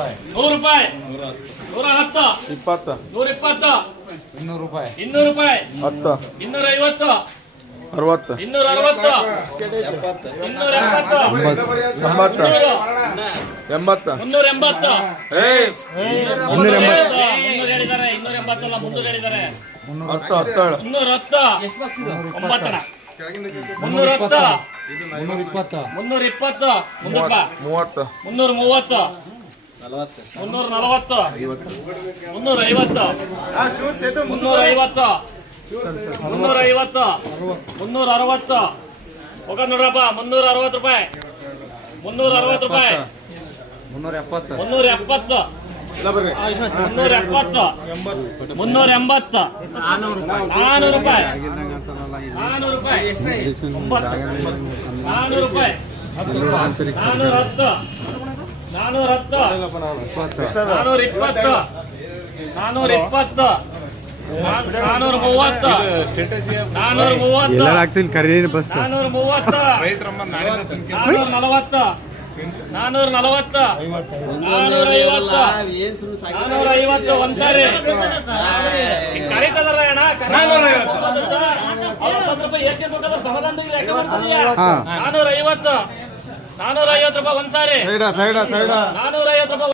ರೂಪಾಯಿ 100 ರೂಪಾಯಿ 110 20 120 200 ರೂಪಾಯಿ 200 ರೂಪಾಯಿ 10 250 60 260 270 80 380 ಏಯ್ 380 ಹೇಳಿದ್ದಾರೆ 280 ಅಲ್ಲ 300 ಹೇಳಿದ್ದಾರೆ 10 17 310 9 310 320 320 ಮುಂದಪ್ಪ 30 330 340 350 350 360 ಹೋಗ ನೋಡ್ರಪ್ಪ 360 ರೂಪಾಯಿ 360 ರೂಪಾಯಿ 370 370 380 380 400 ರೂಪಾಯಿ 400 ರೂಪಾಯಿ 400 ರೂಪಾಯಿ 410 420 430 430 ಎಲ್ಲ ಆಗ್ತೀನಿ ಕರೀ ಬಸ್ 430 440 440 450 ಒಂದ್ಸಾರಿ ಕರೀತದಾರ ಅಣ್ಣ 450 ರೂಪಾಯಿ ಎಷ್ಟು ಬೇಕಾದ ಸಮಾಧಾನ 450 ರೂಪಾಯಿ ಒಂದ್ಸಾರಿ 440